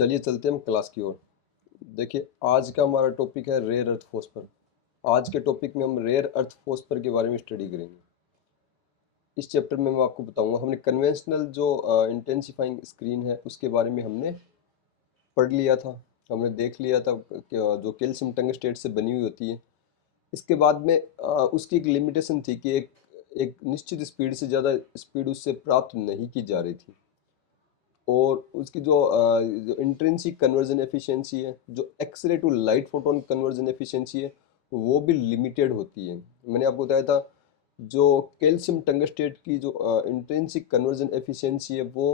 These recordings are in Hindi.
चलिए चलते हैं हम क्लास की ओर। देखिए, आज का हमारा टॉपिक है रेयर अर्थ फॉस्फर। आज के टॉपिक में हम रेयर अर्थ फॉस्फर के बारे में स्टडी करेंगे। इस चैप्टर में मैं आपको बताऊंगा, हमने कन्वेंशनल जो इंटेंसिफाइंग स्क्रीन है उसके बारे में हमने पढ़ लिया था। हमने देख लिया था कि जो कैल्शियम टंगस्टेट से बनी हुई होती है। इसके बाद में उसकी एक लिमिटेशन थी कि एक एक निश्चित स्पीड से ज़्यादा स्पीड उससे प्राप्त नहीं की जा रही थी। और उसकी जो इंट्रिंसिक कन्वर्जन एफिशिएंसी है, जो X-ray to light photon conversion efficiency है, वो भी लिमिटेड होती है। मैंने आपको बताया था जो कैल्शियम टंगस्टेट की जो इंट्रिंसिक कन्वर्जन एफिशिएंसी है वो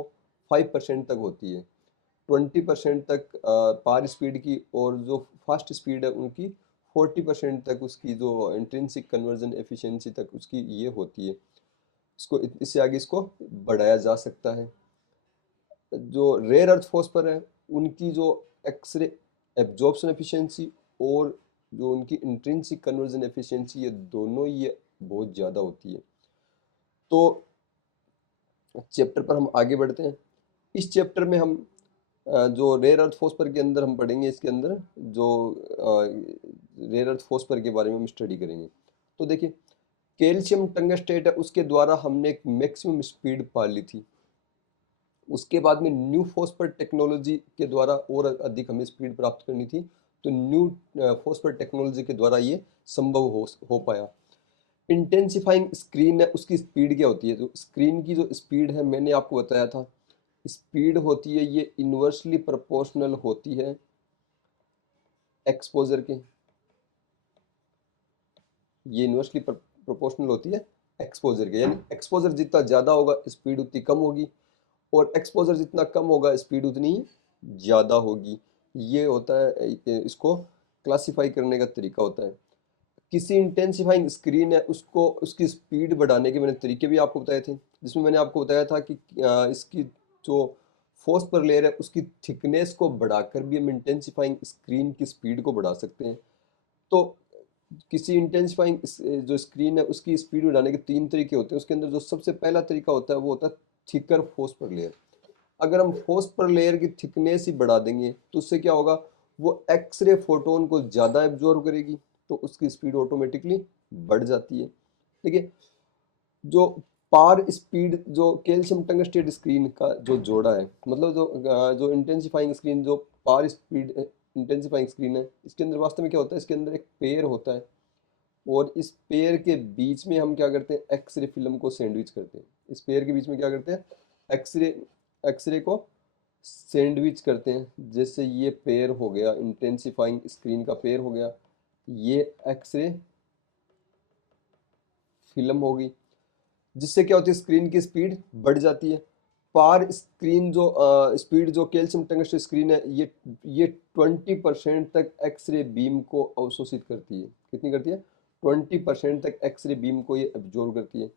5% तक होती है। 20% तक पार स्पीड की, और जो फास्ट स्पीड है उनकी 40% तक उसकी जो इंट्रिंसिक कन्वर्जन एफिशिएंसी तक उसकी ये होती है। इसको इससे आगे इसको बढ़ाया जा सकता है। जो रेयर अर्थ फॉस्फर है उनकी जो एक्सरे एब्जॉर्प्शन एफिशिएंसी और जो उनकी इंट्रिंसिक कन्वर्जन एफिशिएंसी, ये दोनों ये बहुत ज़्यादा होती है। तो चैप्टर पर हम आगे बढ़ते हैं। इस चैप्टर में हम जो रेयर अर्थ फॉस्फर के अंदर हम पढ़ेंगे, इसके अंदर जो रेयर अर्थ फॉस्फर के बारे में हम स्टडी करेंगे। तो देखिए, कैल्शियम टंगस्टेट है, उसके द्वारा हमने एक मैक्सिमम स्पीड पा ली थी। उसके बाद में न्यू फॉस्फर टेक्नोलॉजी के द्वारा और अधिक हमें स्पीड प्राप्त करनी थी, तो न्यू फॉस्फर टेक्नोलॉजी के द्वारा ये संभव हो पाया। इंटेंसिफाइंग स्क्रीन है, उसकी स्पीड क्या होती है? तो स्क्रीन की जो स्पीड है मैंने आपको बताया था, स्पीड होती है ये इन्वर्सली प्रोपोर्शनल होती है एक्सपोजर के। ये इन्वर्सली प्रोपोर्शनल होती है एक्सपोजर के, यानी एक्सपोजर जितना ज़्यादा होगा स्पीड उतनी कम होगी, और एक्सपोजर जितना कम होगा स्पीड उतनी ज़्यादा होगी। ये होता है, इसको क्लासिफाई करने का तरीका होता है। किसी इंटेंसिफाइंग स्क्रीन है उसको उसकी स्पीड बढ़ाने के मैंने तरीके भी आपको बताए थे, जिसमें मैंने आपको बताया था कि इसकी जो फॉस्फर लेयर है उसकी थिकनेस को बढ़ाकर भी हम इंटेंसिफाइंग स्क्रीन की स्पीड को बढ़ा सकते हैं। तो किसी इंटेंसिफाइंग जो स्क्रीन है उसकी स्पीड बढ़ाने के तीन तरीके होते हैं। उसके अंदर जो सबसे पहला तरीका होता है वो होता है थिकर फॉस्फर लेयर। अगर हम फॉस्फर लेयर की थिकनेस ही बढ़ा देंगे तो उससे क्या होगा, वो एक्सरे फोटोन को ज़्यादा एब्जॉर्व करेगी, तो उसकी स्पीड ऑटोमेटिकली बढ़ जाती है। ठीक है। जो पार स्पीड जो कैल्शियम टंगस्टेट स्क्रीन का जो जोड़ा है, मतलब जो इंटेंसिफाइंग स्क्रीन, जो पार स्पीड इंटेंसिफाइंग स्क्रीन है, इसके अंदर वास्तव में क्या होता है, इसके अंदर एक पेयर होता है, और इस पेयर के बीच में हम क्या करते हैं, एक्सरे फिल्म को सैंडविच करते हैं। इस पेयर के बीच में क्या करते हैं, एक्सरे एक्सरे को सैंडविच करते हैं। जैसे ये पेयर हो गया, इंटेंसिफाइंग स्क्रीन का पेयर हो गया, ये एक्सरे फिल्म होगी, जिससे क्या होती है, स्क्रीन की स्पीड बढ़ जाती है। पार स्क्रीन जो स्पीड जो कैल्शियम टंगस्टन स्क्रीन है, ये 20% तक एक्सरे बीम को अवशोषित करती है। कितनी करती है? 20% तक एक्सरे बीम को ये एब्जॉर्व करती है।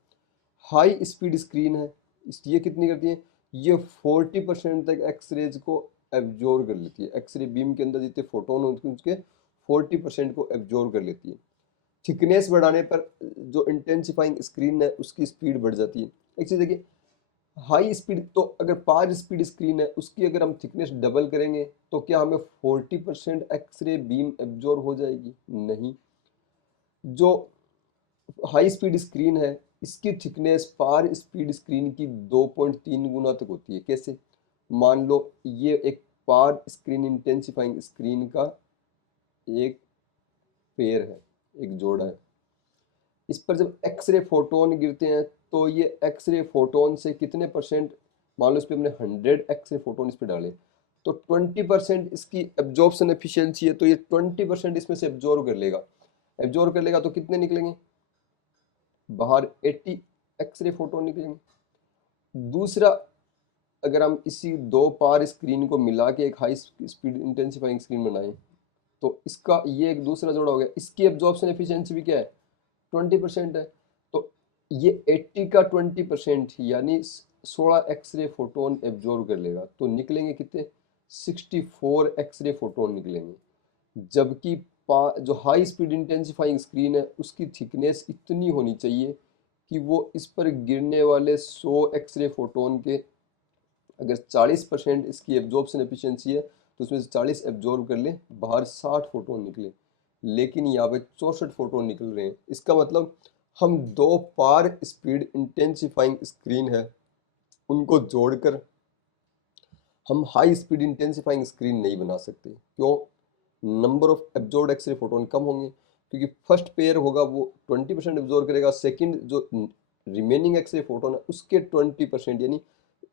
हाई स्पीड स्क्रीन है, ये कितनी करती है? ये 40% तक एक्सरेज को एब्जॉर्व कर लेती है। एक्सरे बीम के अंदर जितने फोटोन होते हैं उसके 40% को एब्जॉर्व कर लेती है। थिकनेस बढ़ाने पर जो इंटेंसिफाइंग स्क्रीन है उसकी स्पीड बढ़ जाती है। एक चीज देखिए, हाई स्पीड, तो अगर 5 स्पीड स्क्रीन है उसकी अगर हम थिकनेस डबल करेंगे तो क्या हमें 40% एक्सरे बीम एब्जॉर्व हो जाएगी? नहीं। जो हाई स्पीड स्क्रीन है इसकी थिकनेस पार स्पीड स्क्रीन की 2.3 गुना तक होती है। कैसे? मान लो ये एक पार स्क्रीन इंटेंसिफाइंग स्क्रीन का एक पेयर है, एक जोड़ा है। इस पर जब एक्सरे फोटोन गिरते हैं तो ये एक्सरे फोटोन से कितने परसेंट, मान लो इस पर हमने 100 एक्सरे फोटोन इस पर डाले, तो 20% इसकी एब्जॉर्प्शन एफिशिएंसी है, तो ये 20% इसमें से एब्जॉर्व कर लेगा। एब्जॉर्व कर लेगा तो कितने निकलेंगे? बाहर 80 एक्सरे फोटोन निकलेंगे। दूसरा, अगर हम इसी दो पार स्क्रीन को मिला के एक हाई स्पीड इंटेंसिफाइंग स्क्रीन बनाएं, तो इसका ये एक दूसरा जोड़ा हो गया, इसकी एब्जॉर्प्शन एफिशिएंसी भी क्या है? 20% है। तो ये 80 का 20% यानी 16 एक्सरे फोटोन एब्जॉर्व कर लेगा, तो निकलेंगे कितने? 64 एक्सरे फोटोन निकलेंगे। जबकि जो हाई स्पीड इंटेंसिफाइंग स्क्रीन है उसकी थिकनेस इतनी होनी चाहिए कि वो इस पर गिरने वाले 100 एक्सरे फोटोन के अगर 40% इसकी एब्जॉर्प्शन एफिशिएंसी है तो उसमें से 40 एब्जॉर्ब कर ले, बाहर 60 फोटोन निकले, लेकिन यहाँ पे 64 फोटोन निकल रहे हैं। इसका मतलब हम दो पार स्पीड इंटेंसिफाइंग स्क्रीन है उनको जोड़कर हम हाई स्पीड इंटेंसिफाइंग स्क्रीन नहीं बना सकते। क्यों? Number of absorb X-ray photon कम होंगे, क्योंकि फर्स्ट पेयर होगा वो 20% एब्जॉर्ब करेगा, सेकंड जो रिमेनिंग एक्सरे फोटोन है उसके 20% यानी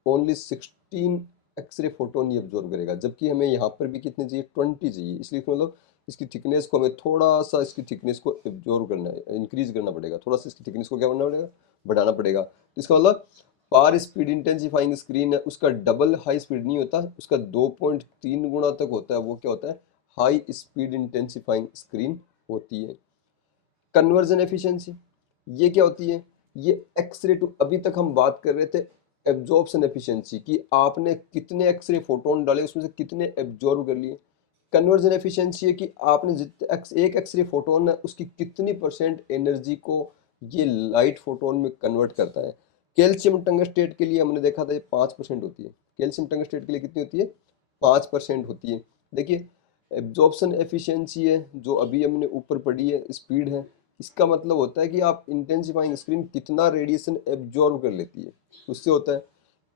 ओनली 16 एक्सरे फोटोन ही एब्जॉर्ब करेगा, जबकि हमें यहाँ पर भी कितने चाहिए? 20 चाहिए। इसलिए मतलब इसकी थिकनेस को हमें थोड़ा सा इसकी थिकनेस को एब्जॉर्ब करना है, इंक्रीज करना पड़ेगा, थोड़ा सा इसकी थिकनेस को क्या करना पड़ेगा? बढ़ाना पड़ेगा। तो इसका मतलब पार स्पीड इंटेंसिफाइंग स्क्रीन है उसका डबल हाई स्पीड नहीं होता, उसका 2.3 गुना तक होता है। वो क्या होता है? हाई स्पीड इंटेंसिफाइंग स्क्रीन होती है। कन्वर्जन एफिशिएंसी ये क्या होती है? ये एक्सरे टू, अभी तक हम बात कर रहे थे एब्जॉर्प्शन एफिशिएंसी की, आपने कितने एक्सरे फोटोन डाले उसमें से कितने एब्जॉर्ब कर लिए। कन्वर्जन एफिशिएंसी है कि आपने जितने एक एक्सरे फोटोन है उसकी कितनी परसेंट एनर्जी को ये लाइट फोटोन में कन्वर्ट करता है। कैल्शियम टंगस्टेट के लिए हमने देखा था ये 5% होती है। कैल्शियम टंगस्टेट के लिए कितनी होती है? 5% होती है। देखिए एब्जॉर्प्शन एफिशिएंसी है जो अभी हमने ऊपर पढ़ी है, स्पीड है, इसका मतलब होता है कि आप इंटेंसिफाइंग स्क्रीन कितना रेडिएशन एब्जॉर्ब कर लेती है, उससे होता है।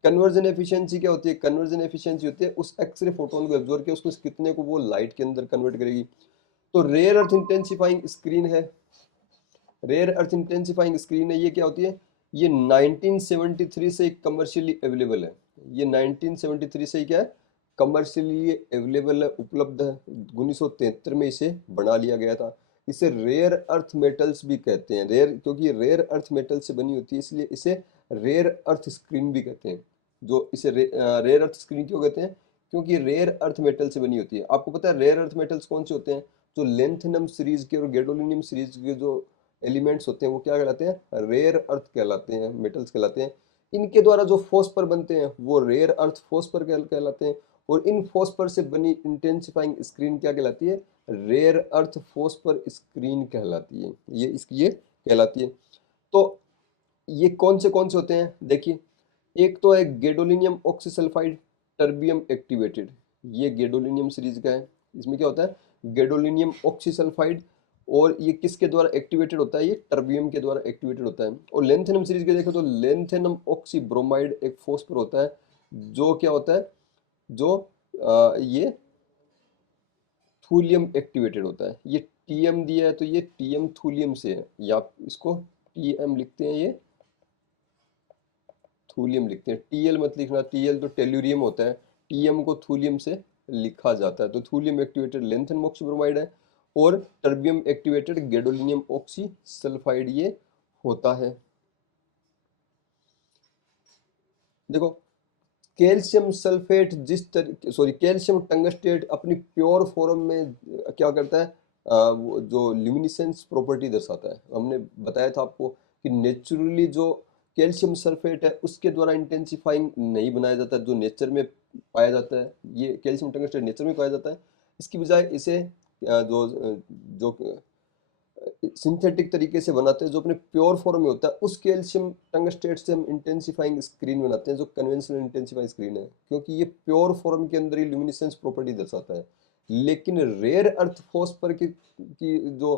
कन्वर्जन एफिशिएंसी क्या होती है? कन्वर्जन एफिशिएंसी होती है उस एक्सरे फोटोन को एब्जॉर्ब किया उसको कितने को वो लाइट के अंदर कन्वर्ट करेगी। तो रेयर अर्थ इंटेंसिफाइंग स्क्रीन है, रेयर अर्थ इंटेंसिफाइंग स्क्रीन है, ये क्या होती है? ये 1973 से कमर्शियली अवेलेबल है। ये 1973 से ही क्या है? कमर्शियली अवेलेबल है, उपलब्ध है। 1973 में इसे बना लिया गया था। इसे रेयर अर्थ मेटल्स भी कहते हैं, रेयर क्योंकि रेयर अर्थ मेटल से बनी होती है इसलिए इसे रेयर अर्थ स्क्रीन भी कहते हैं। जो इसे रेयर अर्थ स्क्रीन क्यों कहते हैं? क्योंकि रेयर अर्थ मेटल से बनी होती है। आपको पता है रेयर अर्थ मेटल्स कौन से होते हैं? जो लेंथेनम सीरीज के और गैडोलिनियम सीरीज के जो एलिमेंट्स होते हैं वो क्या कहलाते हैं? रेयर अर्थ कहलाते हैं, मेटल्स कहलाते हैं। इनके द्वारा जो फॉस्फर बनते हैं वो रेयर अर्थ फॉस्फर कहलाते हैं, और इन फॉस्फर से बनी इंटेंसिफाइंग स्क्रीन क्या कहलाती है? रेयर अर्थ फॉस्फर स्क्रीन कहलाती है। ये कहलाती है। तो ये कौन से होते हैं? देखिए एक तो है गैडोलिनियम ऑक्सीसल्फाइड टर्बियम एक्टिवेटेड, ये गैडोलिनियम सीरीज का है। इसमें क्या होता है? गैडोलिनियम ऑक्सीसल्फाइड, और ये किसके द्वारा एक्टिवेटेड होता है? ये टर्बियम के द्वारा एक्टिवेटेड होता है। और लेंथेनम सीरीज के देखो तो लेंथेनम ऑक्सीब्रोमाइड एक फॉस्फर होता है, जो क्या होता है? जो ये थूलियम एक्टिवेटेड होता है। ये टीएम दिया है तो ये टीएम थूलियम से है, या इसको टीएम लिखते हैं, ये थूलियम लिखते हैं। टीएल मत लिखना, टीएल तो टेल्यूरियम होता है, टीएम को थूलियम से लिखा जाता है। तो थूलियम एक्टिवेटेड लेंथेनम ऑक्सीब्रोमाइड है, और terbium activated gadolinium oxy sulphide ये होता है। देखो कैल्शियम सल्फेट जिस तरीके सॉरी कैल्शियम टंगस्टेट अपनी प्योर फॉर्म में क्या करता है? वो जो ल्यूमिनेसेंस प्रॉपर्टी दर्शाता है। हमने बताया था आपको कि नेचुरली जो कैल्शियम सल्फेट है उसके द्वारा इंटेंसिफाइंग नहीं बनाया जाता जो नेचर में पाया जाता है। ये कैल्शियम टंगस्टेट नेचर में पाया जाता है, इसकी बजाय इसे जो सिंथेटिक तरीके से बनाते हैं, जो अपने प्योर फॉर्म में होता है, उस कैल्शियम टंगस्टेट से हम इंटेंसिफाइंग स्क्रीन बनाते हैं जो कन्वेंशनल इंटेंसिफाइंग स्क्रीन है, क्योंकि ये प्योर फॉर्म के अंदर ही ल्यूमिनेसेंस प्रॉपर्टी दर्शाता है। लेकिन रेयर अर्थ फॉस्फर की जो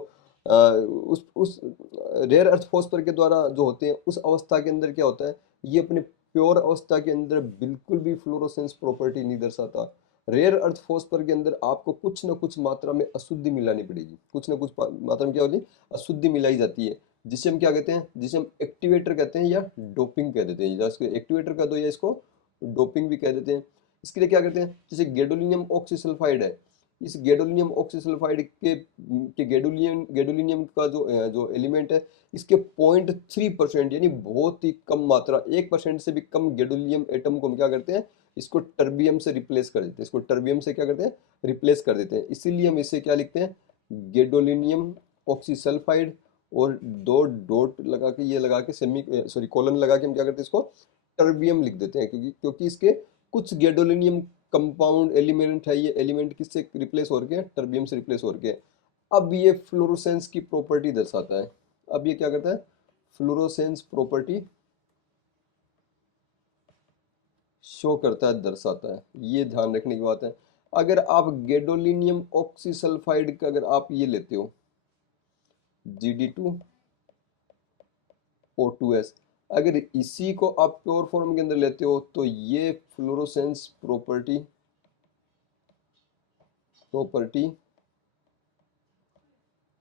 उस रेयर अर्थ फॉस्फर के द्वारा जो होते हैं उस अवस्था के अंदर क्या होता है? ये अपने प्योर अवस्था के अंदर बिल्कुल भी फ्लोरोसेंस प्रॉपर्टी नहीं दर्शाता। रेयर अर्थ फॉस्फर के अंदर आपको कुछ ना कुछ मात्रा में अशुद्धि मिलानी पड़ेगी, कुछ ना कुछ मात्रा में क्या होती है? अशुद्धि मिलाई जाती है, जिसे हम क्या कहते हैं? जिसे हम एक्टिवेटर कहते हैं या डोपिंग कह देते हैं, या इसको एक्टिवेटर कह दो या इसको डोपिंग भी कह देते हैं। इसके लिए क्या करते हैं? जैसे गैडोलिनियम ऑक्सीसल्फाइड है, इस गैडोलिनियम ऑक्सीसल्फाइड के गैडोलिनियम का जो एलिमेंट है, इसके 0.3% यानी बहुत ही कम मात्रा, 1% से भी कम गैडोलिनियम एटम को हम क्या करते हैं? इसको टर्बियम से रिप्लेस कर देते हैं, इसको टर्बियम से क्या करते हैं? रिप्लेस कर देते हैं। इसीलिए हम इसे क्या लिखते हैं? गैडोलिनियम ऑक्सीसल्फाइड, और दो डॉट लगा के ये लगा के कॉलन लगा के हम क्या करते हैं? इसको टर्बियम लिख देते हैं, क्योंकि इसके कुछ गैडोलिनियम कंपाउंड एलिमेंट है, ये एलिमेंट किससे रिप्लेस हो रखे हैं? टर्बियम से रिप्लेस हो रखे हैं। अब ये फ्लोरोसेंस की प्रॉपर्टी दर्शाता है। अब ये क्या करता है? फ्लोरोसेंस प्रॉपर्टी शो करता है, दर्शाता है। ये ध्यान रखने की बात है। अगर आप गैडोलिनियम ऑक्सीसल्फाइड का अगर आप ये लेते हो Gd2O2s, अगर इसी को आप प्योर फॉर्म के अंदर लेते हो तो ये फ्लोरोसेंस प्रॉपर्टी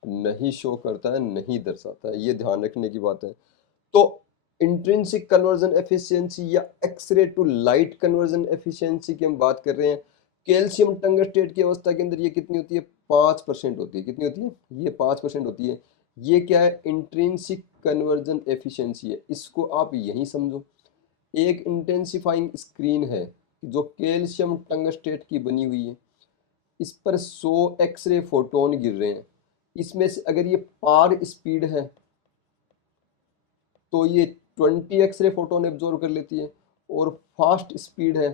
नहीं शो करता है, नहीं दर्शाता है। ये ध्यान रखने की बात है। तो इंट्रिंसिक कन्वर्जन एफिशिएंसी या X-ray to light conversion efficiency की हम बात कर रहे हैं। कैल्शियम टंगस्टेट की अवस्था के अंदर ये कितनी होती है? 5% होती है। कितनी होती है? ये 5% होती है। ये क्या है? इंट्रिंसिक कन्वर्जन एफिशिएंसी है। इसको आप यही समझो, एक इंटेंसिफाइंग स्क्रीन है जो कैल्शियम टंगस्टेट की बनी हुई है। इस पर 100 एक्सरे फोटोन गिर रहे हैं। इसमें से अगर ये पार स्पीड है तो ये 20 एक्सरे फोटोन एब्जॉर्व कर लेती है, और फास्ट स्पीड है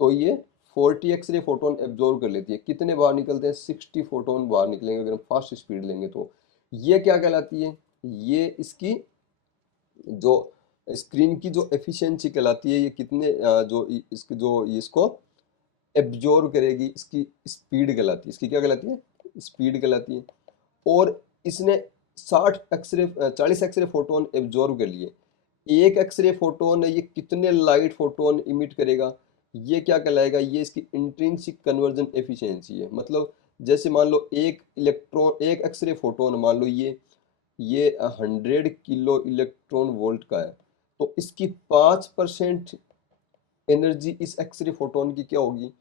तो ये 40 एक्सरे फोटोन एब्जॉर्व कर लेती है। कितने बाहर निकलते हैं? 60 फोटोन बाहर निकलेंगे अगर हम फास्ट स्पीड लेंगे तो। ये क्या कहलाती है? ये इसकी जो स्क्रीन की जो एफिशिएंसी कहलाती है। ये कितने जो इसको एब्जॉर्व करेगी, इसकी स्पीड कहलाती है। इसकी क्या कहलाती है? स्पीड कहलाती है। और इसने 40 एक्सरे फोटोन एब्जॉर्व कर लिए। एक एक्सरे फोटोन है, ये कितने लाइट फोटोन इमिट करेगा? ये क्या कहलाएगा? ये इसकी इंट्रिंसिक कन्वर्जन एफिशिएंसी है। मतलब जैसे मान लो एक एक्सरे फोटोन, मान लो ये 100 किलो इलेक्ट्रॉन वोल्ट का है, तो इसकी 5% एनर्जी इस एक्सरे फोटोन की क्या होगी?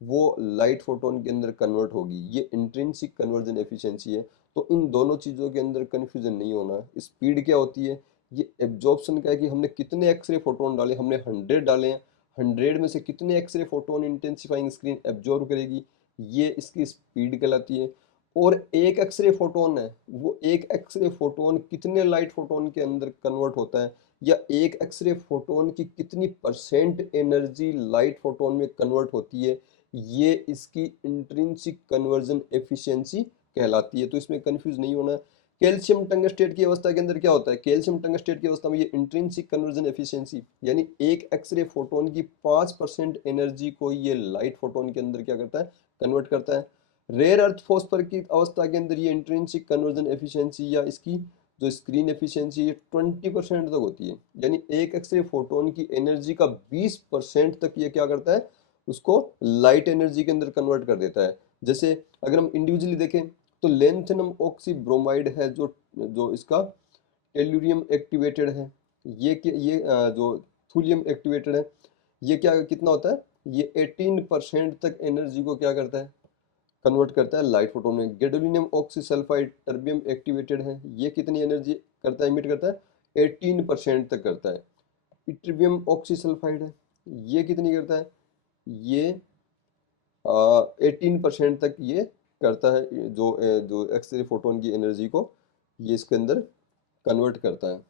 वो लाइट फोटोन के अंदर कन्वर्ट होगी। ये इंट्रिंसिक कन्वर्जन एफिशिएंसी है। तो इन दोनों चीज़ों के अंदर कन्फ्यूजन नहीं होना। स्पीड क्या होती है? ये एब्जॉर्प्शन का है कि हमने कितने एक्सरे फोटोन डाले, हमने 100 डाले हैं, 100 में से कितने x ray photon intensifying screen absorb करेगी, ये इसकी स्पीड कहलाती है। और एक एक्सरे फोटोन है, वो एक एक्सरे फोटोन कितने लाइट फोटोन के अंदर कन्वर्ट होता है, या एक एक्सरे फोटोन की कितनी परसेंट एनर्जी लाइट फोटोन में कन्वर्ट होती है, ये इसकी इंट्रिंसिक कन्वर्जन एफिशिएंसी कहलाती है। तो इसमें कंफ्यूज नहीं होना। कैल्शियम टंगस्टेट की अवस्था के अंदर क्या होता है? कैल्शियम टंगस्टेट की अवस्था में ये इंट्रिंसिक कन्वर्जन एफिशिएंसी, यानी एक एक्सरे फोटोन की 5% एनर्जी को ये लाइट फोटोन के अंदर क्या करता है? कन्वर्ट करता है। रेयर अर्थ फॉस्फर की अवस्था के अंदर ये इंट्रिंसिक कन्वर्जन एफिशिएंसी या इसकी जो स्क्रीन एफिशिएंसी ये 20% तक होती है। यानी एक एक्सरे फोटोन की एनर्जी का 20% तक ये क्या करता है? उसको लाइट एनर्जी के अंदर कन्वर्ट कर देता है। जैसे अगर हम इंडिविजुअली देखें तो लेंथेनम ऑक्सीब्रोमाइड है, जो जो इसका टेल्यूरियम एक्टिवेटेड है, जो थूलियम एक्टिवेटेड है, ये क्या कितना होता है? ये 18% तक एनर्जी को क्या करता है? कन्वर्ट करता है लाइट फोटोन में। गैडोलिनियम ऑक्सीसल्फाइड टर्बियम एक्टिवेटेड है, ये कितनी एनर्जी करता है? इमिट करता है 18% तक करता है। इट्रिवियम ऑक्सीसल्फाइड है, ये कितनी करता है? ये 18% तक ये करता है। जो एक्सरे फोटोन की एनर्जी को ये इसके अंदर कन्वर्ट करता है।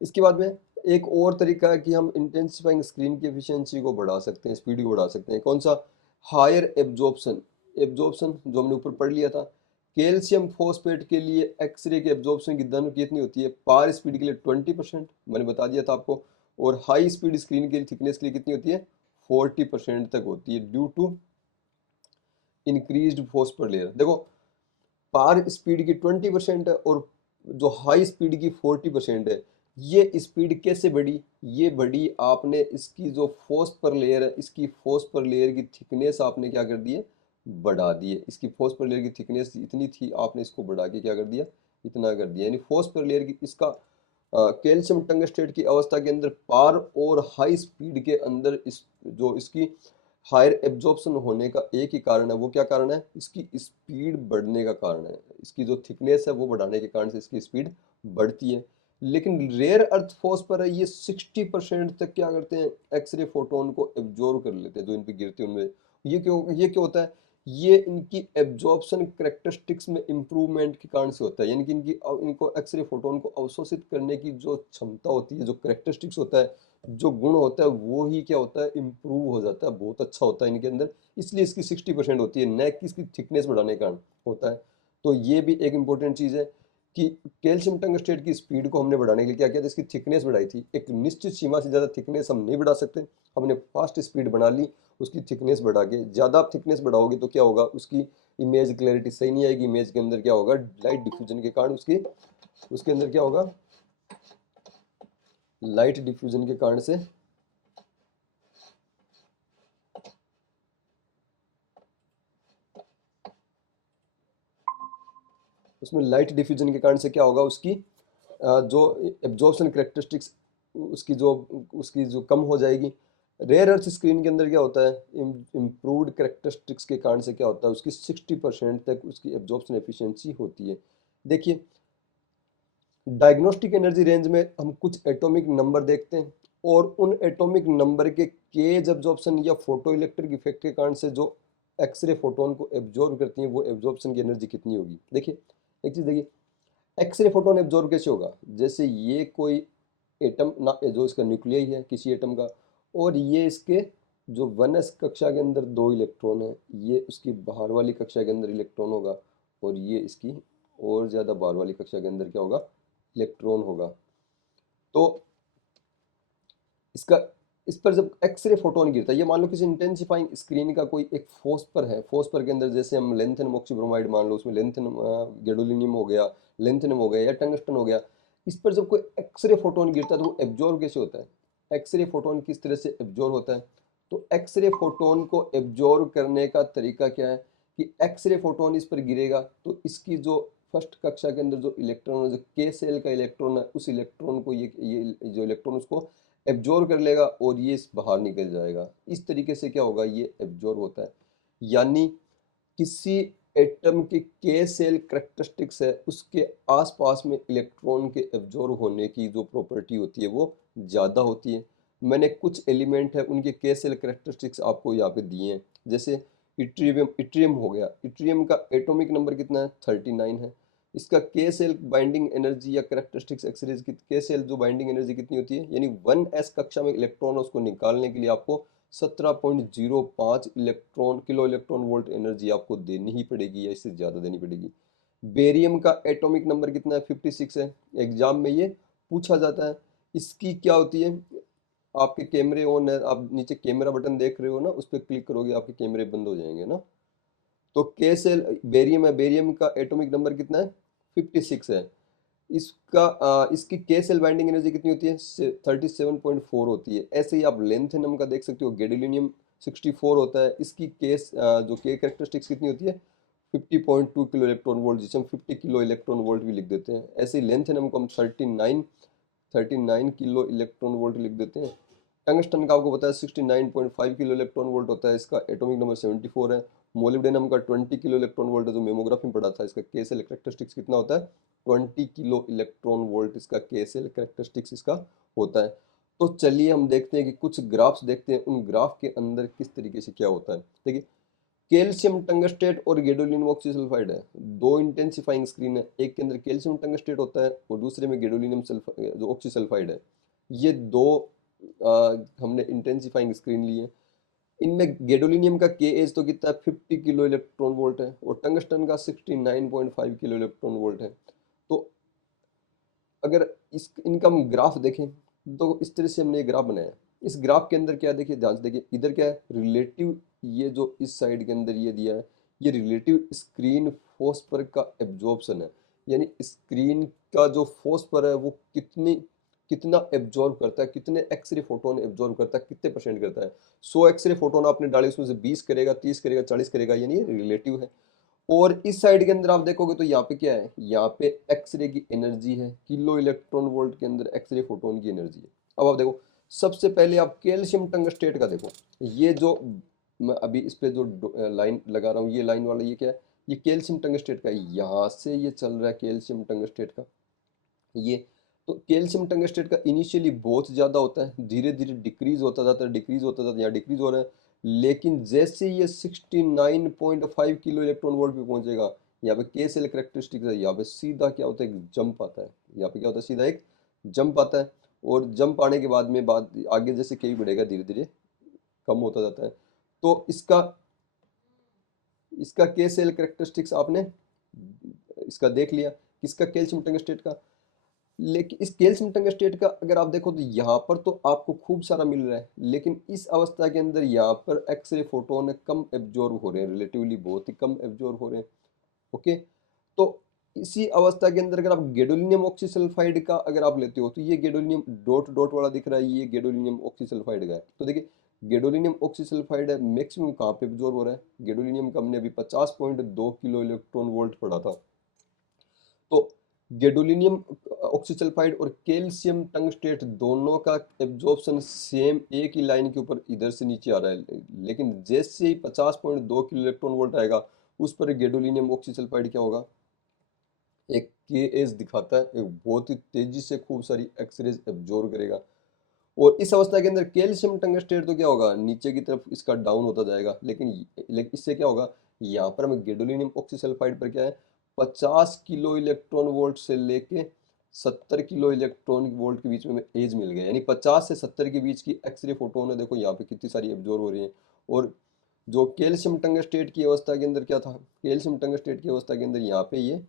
इसके बाद में एक और तरीका है कि हम इंटेंसिफाइंग स्क्रीन की एफिशिएंसी को बढ़ा सकते हैं, स्पीड को बढ़ा सकते हैं। कौन सा? Higher absorption. एब्जॉर्प्शन जो हमने ऊपर पढ़ लिया था। कैल्शियम फॉस्फेट के लिए एक्सरे के एब्जॉर्प्शन की दर कितनी होती है? पार स्पीड के लिए 20%, मैंने बता दिया था आपको। और हाई स्पीड स्क्रीन के थिकनेस के लिए कितनी होती है? 40% तक होती है, due to increased phosphor layer. देखो, पार स्पीड की 20% है और जो हाई स्पीड की 40% है। ये स्पीड कैसे बढ़ी? ये बढ़ी आपने इसकी जो फॉस्फर लेयर है, इसकी फॉस्फर लेयर की थिकनेस आपने क्या कर दी है? बढ़ा दी है। इसकी फॉस्फर लेयर की थिकनेस इतनी थी, आपने इसको बढ़ा के क्या कर दिया? इतना कर दिया। यानी फॉस्फर लेयर की इसका कैल्शियम टंगस्टेट की अवस्था के अंदर पार और हाई स्पीड के अंदर जो इसकी हायर एब्जॉर्प्शन होने का एक ही कारण है। वो क्या कारण है? इसकी स्पीड बढ़ने का कारण है। इसकी जो थिकनेस है वो बढ़ाने के कारण से इसकी स्पीड बढ़ती है। लेकिन रेयर अर्थ फॉस्फर है, ये 60% तक क्या करते हैं? एक्सरे फोटोन को एब्जॉर्व कर लेते हैं जो इन पे गिरते हैं उनमें। ये क्यों होता है? ये इनकी एब्जॉर्प्शन करेक्टरिस्टिक्स में इंप्रूवमेंट के कारण से होता है। यानी कि इनको एक्सरे फोटोन को अवशोषित करने की जो क्षमता होती है, जो करेक्टरिस्टिक्स होता है, जो गुण होता है, वो ही क्या होता है? इम्प्रूव हो जाता है, बहुत अच्छा होता है इनके अंदर। इसलिए इसकी 60% होती है, न कि इसकी थिकनेस बढ़ाने के कारण होता है। तो ये भी एक इम्पोर्टेंट चीज़ है कि कैल्शियम टंगस्टेट की स्पीड को हमने बढ़ाने के लिए क्या किया था, इसकी थिकनेस बढ़ाई थी। एक निश्चित सीमा से ज़्यादा थिकनेस हम नहीं बढ़ा सकते, हमने फास्ट स्पीड बना ली, उसकी थिकनेस बढ़ा के। ज़्यादा आप थिकनेस बढ़ाओगे तो क्या होगा, उसकी इमेज क्लैरिटी सही नहीं आएगी। इमेज के अंदर क्या होगा, लाइट डिफ्यूजन के कारण उसके अंदर क्या होगा, लाइट डिफ्यूजन के कारण से उसमें लाइट डिफ्यूजन के कारण से क्या होगा, उसकी जो एब्जॉर्प्शन करेक्टरिस्टिक्स उसकी जो कम हो जाएगी। रेयर अर्थ स्क्रीन के अंदर क्या होता है, इम्प्रूव्ड करेक्टरिस्टिक्स के कारण से क्या होता है, उसकी 60% तक उसकी एब्जॉर्प्शन एफिशिएंसी होती है। देखिए, डायग्नोस्टिक एनर्जी रेंज में हम कुछ एटॉमिक नंबर देखते हैं और उन एटॉमिक नंबर के केज एब्जॉर्प्शन या फोटो इलेक्ट्रिक इफेक्ट के कारण से जो एक्सरे फोटोन को एब्जॉर्ब करती हैं, वो एब्जॉर्प्शन की एनर्जी कितनी होगी। देखिए, एक चीज़ देखिए, एक्सरे फोटोन एब्जॉर्ब कैसे होगा, जैसे ये कोई एटम ना, जो इसका न्यूक्लियस है किसी एटम का, और ये इसके जो 1s कक्षा के अंदर 2 इलेक्ट्रॉन है, ये उसकी बाहर वाली कक्षा के अंदर इलेक्ट्रॉन होगा, और ये इसकी और ज़्यादा बाहर वाली कक्षा के अंदर क्या होगा, इलेक्ट्रॉन होगा। तो इसका इस पर जब एक्सरे फोटोन गिरता है, ये मान लो किसी इंटेंसिफाइंग स्क्रीन का कोई एक फोस्पर है, फोस्पर के अंदर जैसे हम लेंथेनम ऑक्सीब्रोमाइड मान लो, उसमें लेंथेनम गैडोलिनियम हो गया, लेंथेनम हो गया या टंगस्टन हो गया, इस पर जब कोई एक्सरे फोटोन गिरता है तो वो एब्जॉर्ब कैसे होता है, एक्सरे फोटोन किस तरह से एब्जॉर्ब होता है। तो एक्सरे फोटोन को एब्जॉर्ब करने का तरीका क्या है कि एक्सरे फोटोन इस पर गिरेगा तो इसकी जो फर्स्ट कक्षा के अंदर जो इलेक्ट्रॉन है, जो के सेल का इलेक्ट्रॉन है, उस इलेक्ट्रॉन को ये जो इलेक्ट्रॉन उसको एब्जॉर्ब कर लेगा और ये बाहर निकल जाएगा। इस तरीके से क्या होगा, ये एब्जॉर्ब होता है। यानी किसी एटम के सेल करेक्टरिस्टिक्स है, उसके आसपास में इलेक्ट्रॉन के एब्जॉर्ब होने की जो प्रॉपर्टी होती है वो ज़्यादा होती है। मैंने कुछ एलिमेंट है उनके के सेल करेक्टरिस्टिक्स आपको यहाँ पे दिए हैं। जैसे इट्रियम हो गया, इट्रियम का एटॉमिक नंबर कितना है, 39 है। इसका के सेल बाइंडिंग एनर्जी या करेक्टरिस्टिक्स एक्सरेज की के सेल जो बाइंडिंग एनर्जी कितनी होती है, यानी 1s कक्षा में इलेक्ट्रॉन उसको निकालने के लिए आपको 17.05 किलो इलेक्ट्रॉन वोल्ट एनर्जी आपको देनी ही पड़ेगी या इससे ज़्यादा देनी पड़ेगी। बेरियम का एटॉमिक नंबर कितना है, 56 है। एग्जाम में ये पूछा जाता है। इसकी क्या होती है, आपके कैमरे ऑन है, आप नीचे कैमरा बटन देख रहे हो ना, उस पर क्लिक करोगे आपके कैमरे बंद हो जाएंगे ना। तो के सेल बेरियम है, बेरियम का एटॉमिक नंबर कितना है, 56 है। इसकी के सेल बाइंडिंग एनर्जी कितनी होती है, 37.4 होती है। ऐसे ही आप लेंथेनम का देख सकते हो, गैडोलिनियम 64 होता है। इसकी जो के कैरेक्टरिस्टिक्स कितनी होती है, 50.2 किलो इलेक्ट्रॉन वोल्ट, जिसे हम 50 किलो इलेक्ट्रॉन वोल्ट भी लिख देते हैं। ऐसे ही लेंथेनम को हम 39 किलो इलेक्ट्रॉन वोल्ट लिख देते हैं। टंगस्टन का आपको पता है 69.5 किलो इलेक्ट्रॉन वोल्ट होता है, इसका एटॉमिक नंबर 74 है। मोलिब्डेनम का 20 किलो इलेक्ट्रॉन वोल्ट है, जो मेमोग्राफी में पढ़ा था, इसका के सेल कैरेक्टरिस्टिक्स कितना होता है, 20 किलो इलेक्ट्रॉन वोल्ट इसका के सेल कैरेक्टरिस्टिक्स इसका होता है। तो चलिए हम देखते हैं कि कुछ ग्राफ्स देखते हैं, उन ग्राफ के अंदर किस तरीके से क्या होता है। देखिए, कैल्शियम टंगस्टेट और गैडोलिनियम ऑक्सीसल्फाइड है, दो इंटेंसिफाइंग स्क्रीन है। एक के अंदर कैल्शियम टंगस्टेट होता है और दूसरे में गैडोलिनियम सल्फाइड जो ऑक्सीसल्फाइड है। ये दो हमने इंटेंसिफाइंग स्क्रीन ली है। इनमें गैडोलिनियम का के एज तो कितना है, 50 किलो इलेक्ट्रॉन वोल्ट है, और टंगस्टन का 69.5 किलो इलेक्ट्रॉन वोल्ट है। तो अगर इनका हम ग्राफ देखें तो इस तरह से हमने ये ग्राफ बनाया। इस ग्राफ के अंदर क्या देखिए, ध्यान से देखिए, इधर क्या है, रिलेटिव, ये जो इस साइड के अंदर ये दिया है, ये रिलेटिव स्क्रीन फॉस्फर का एब्जॉर्प्शन है। यानी स्क्रीन का जो फॉस्फर है वो कितना एब्जॉर्ब करता है, कितने एक्सरे फोटोन एब्जॉर्ब करता है, कितने परसेंट करता है। 100 एक्सरे फोटोन आपने डाले, उसमें से 20 करेगा, 30 करेगा, 40 करेगा, यानी ये रिलेटिव है। और इस साइड के अंदर आप देखोगे तो यहाँ पे क्या है, यहाँ पे एक्सरे की एनर्जी है, किलो इलेक्ट्रॉन वोल्ट के अंदर एक्सरे फोटोन की एनर्जी है। अब आप देखो, सबसे पहले आप कैल्शियम टंगस्टेट का देखो, ये जो मैं अभी इस पे जो लाइन लगा रहा हूँ, ये लाइन वाला ये क्या है, ये कैल्शियम टंगस्टेट का है। यहाँ से ये चल रहा है कैल्शियम टंगस्टेट का ये। तो कैल्शियम टंगस्टेट का इनिशियली बहुत ज़्यादा होता है, धीरे धीरे डिक्रीज होता जाता है, डिक्रीज होता जाता है, यहाँ डिक्रीज हो रहा है। लेकिन जैसे ये 69.5 किलो इलेक्ट्रॉन वोल्ट पे पहुंचेगा, यहाँ पे के सेल करेक्टरिस्टिक है, यहाँ पे सीधा क्या होता है, एक जंप आता है। यहाँ पे क्या होता है, सीधा एक जंप आता है। और जंप आने के बाद में आगे जैसे के बढ़ेगा, धीरे धीरे कम होता जाता है। तो इसका इसका के सेल करेक्टरिस्टिक्स आपने इसका देख लिया। किसका? कैल्शियम टंगस्टेट का। लेकिन इस कैल्शियम टंगस्टेट का अगर आप देखो तो यहाँ पर तो आपको खूब सारा मिल रहा है, लेकिन इस अवस्था के अंदर यहाँ पर एक्सरे फोटोन कम एब्जॉर्ब हो रहे हैं, रिलेटिवली बहुत ही कम एब्जॉर्ब हो रहे हैं। ओके, तो इसी अवस्था के अंदर अगर आप गैडोलिनियम ऑक्सीसल्फाइड का अगर आप लेते हो तो ये गैडोलिनियम डॉट डॉट वाला दिख रहा है, ये गैडोलिनियम ऑक्सीसल्फाइड का है। तो देखिए गैडोलिनियम ऑक्सीसल्फाइड है, मैक्सिमम कहाँ पे एब्जॉर्ब हो रहा है? गैडोलिनियम का हमने अभी 50.2 किलो इलेक्ट्रॉन वोल्ट पढ़ा था। तो गैडोलिनियम ऑक्सीसल्फाइड और कैल्शियम टंगस्टेट दोनों का एब्जॉर्प्शन सेम एक ही लाइन के ऊपर इधर से नीचे आ रहा है, लेकिन जैसे ही 50.2 किलो इलेक्ट्रॉन वोल्ट आएगा उस पर गैडोलिनियम ऑक्सीसल्फाइड क्या होगा? एक के एज दिखाता है, एक बहुत ही तेजी से खूब सारी एक्सरेज एब्जॉर्ब करेगा। और इस अवस्था के अंदर कैल्शियम टंगस्टेट तो क्या होगा? नीचे की तरफ इसका डाउन होता जाएगा, लेकिन इससे क्या होगा? यहाँ पर हमें गैडोलिनियम ऑक्सीसल्फाइड पर क्या है? 50 किलो इलेक्ट्रॉन वोल्ट से लेके 70 किलो इलेक्ट्रॉन वोल्ट के बीच में एज मिल गया, यानी 50 से 70 के बीच की एक्सरे फोटोन है, देखो यहाँ पे कितनी सारी एब्जॉर्ब हो रही है। और जो कैल्शियम टंगस्टेट की अवस्था के अंदर क्या था? कैल्शियम टंगस्टेट की अवस्था के अंदर यहाँ पे ये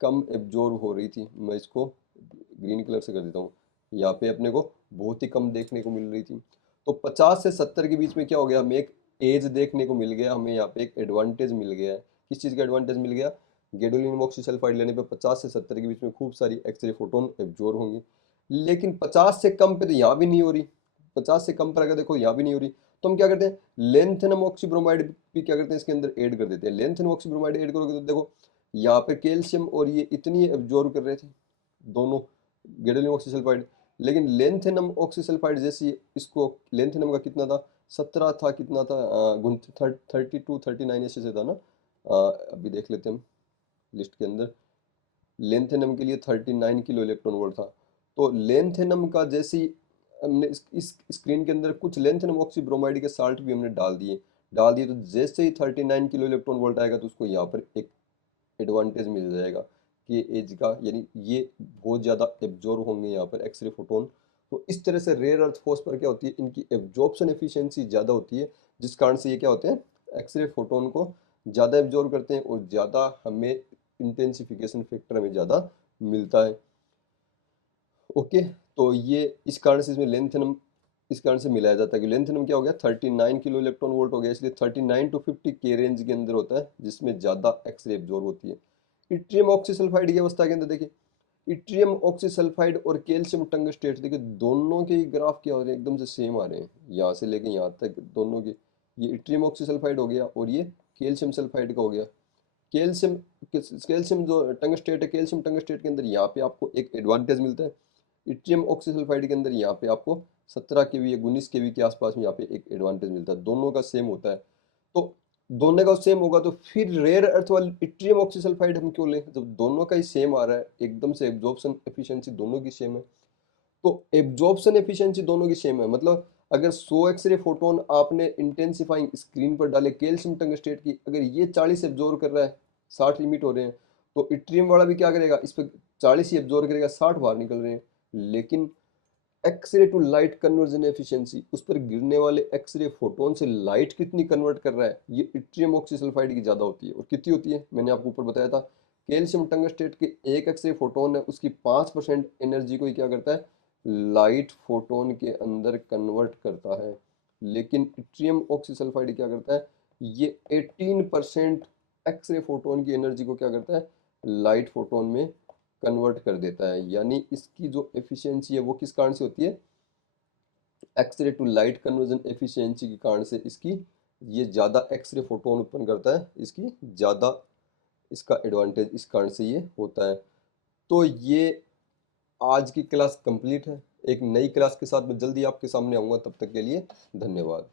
कम एब्जॉर्ब हो रही थी। मैं इसको ग्रीन कलर से कर देता हूँ। यहाँ पे अपने को बहुत ही कम देखने को मिल रही थी। तो 50 से 70 के बीच में क्या हो गया? हमें एक एज देखने को मिल गया, हमें यहाँ पे एक एडवांटेज मिल गया है। किस चीज़ का एडवांटेज मिल गया? गैडोलिनियम ऑक्सीसल्फाइड लेने पे 50 से 70 के बीच में खूब सारी एक्सरे फोटोन एब्जॉर्ब होंगी। लेकिन 50 से कम पे तो यहाँ भी नहीं हो रही। 50 से कम पर अगर देखो यहाँ भी नहीं हो रही, तो हम क्या करते हैं? लेंथेनम ऑक्सीब्रोमाइड भी क्या करते हैं? इसके अंदर ऐड कर देते हैं। लेंथेनम ऑक्सीब्रोमाइड ऐड करोगे तो देखो यहाँ पे कैल्शियम और ये इतनी एब्जॉर्ब कर रहे थे दोनों गैडोलिनियम ऑक्सीसल्फाइड, लेकिन लेंथेनम ऑक्सीसल्फाइड जैसी इसको लेंथेनम का कितना था? 17 था, कितना था? 32-39 ऐसे से था ना। अभी देख लेते हैं हम लिस्ट के अंदर। लेंथेनम के लिए 39 किलो इलेक्ट्रॉन वोल्ट था। तो लेंथेनम का जैसे ही हमने इस स्क्रीन के अंदर कुछ लेंथेनम ऑक्सीब्रोमाइड के साल्ट भी हमने डाल दिए तो जैसे ही 39 किलो इलेक्ट्रॉन वोल्ट आएगा तो उसको यहाँ पर एक एडवांटेज मिल जाएगा कि एज का, यानी ये बहुत ज़्यादा एब्जॉर्ब होंगे यहाँ पर एक्सरे फोटोन। तो इस तरह से रेयर अर्थ फोर्स क्या होती है? इनकी एब्जॉर्प्शन एफिशिएंसी ज़्यादा होती है, जिस कारण से ये क्या होते हैं? एक्सरे फोटोन को ज़्यादा एब्जॉर्ब करते हैं और ज़्यादा हमें इंटेंसिफिकेशन फैक्टर हमें ज़्यादा मिलता है। ओके, तो ये इस कारण से इसमें लेंथेनम इस कारण से मिलाया जाता है कि लेंथेनम क्या हो गया? 39 किलो इलेक्ट्रॉन वोल्ट हो गया, इसलिए 39 टू 50 के रेंज के अंदर होता है, जिसमें ज़्यादा एक्सरे एब्जॉर्ब होती है। इट्रियम ऑक्सीसल्फाइड की अवस्था के अंदर देखिए, इट्रियम ऑक्सीसल्फाइड और कैल्शियम टंगस्टेट देखिए दोनों के ग्राफ क्या हो रहे हैं? एकदम से सेम आ रहे हैं, यहाँ से लेके यहाँ तक दोनों के। ये इट्रियम ऑक्सीसल्फाइड हो गया और ये कैल्शियम सल्फाइड का हो गया। कैल्शियम कैल्शियम जो टंगस्टेट है, कैल्शियम टंगस्टेट के अंदर यहाँ पे आपको एक एडवांटेज मिलता है। इट्रियम ऑक्सीसल्फाइड के अंदर यहाँ पे आपको 17 केवी या 19 केवी के आसपास में यहाँ पे एक एडवांटेज मिलता है, दोनों का सेम होता है। तो दोनों का सेम होगा तो फिर रेयर अर्थ वाली इट्रियम ऑक्सीसल्फाइड हम क्यों लें जब दोनों का ही सेम आ रहा है? एकदम से एब्जॉर्प्शन एफिशिएंसी दोनों की सेम है। तो एब्जॉर्प्शन एफिशिएंसी दोनों की सेम है, मतलब अगर 100 एक्सरे फोटोन आपने इंटेंसिफाइंग स्क्रीन पर डाले कैल्शियम टंगस्टेट की, अगर ये 40 एब्जॉर्ब कर रहा है, 60 लिमिट हो रहे हैं, तो इट्रियम वाला भी क्या करेगा? इस पर 40 ही एब्जॉर्ब करेगा, 60 बाहर निकल रहे हैं। लेकिन X-ray to light conversion efficiency, उस पर गिरने वाले एक्सरे फोटोन से लाइट कितनी कन्वर्ट कर रहा है, ये इट्रियम ऑक्सीसल्फाइड की ज़्यादा होती है। और कितनी होती है? मैंने आपको ऊपर बताया था, कैल्शियम टंगस्टेट के एक एक्सरे फोटोन है, उसकी 5% एनर्जी को ही क्या करता है? लाइट फोटोन के अंदर कन्वर्ट करता है। लेकिन इट्रियम ऑक्सीसल्फाइड क्या करता है? ये 18% एक्सरे फोटोन की एनर्जी को क्या करता है? लाइट फोटोन में कन्वर्ट कर देता है। यानी इसकी जो एफिशिएंसी है वो किस कारण से होती है? X-ray to light conversion efficiency के कारण से इसकी ये ज़्यादा एक्सरे फोटोन उत्पन्न करता है, इसकी ज़्यादा इसका एडवांटेज इस कारण से ये होता है। तो ये आज की क्लास कंप्लीट है। एक नई क्लास के साथ मैं जल्दी आपके सामने आऊँगा, तब तक के लिए धन्यवाद।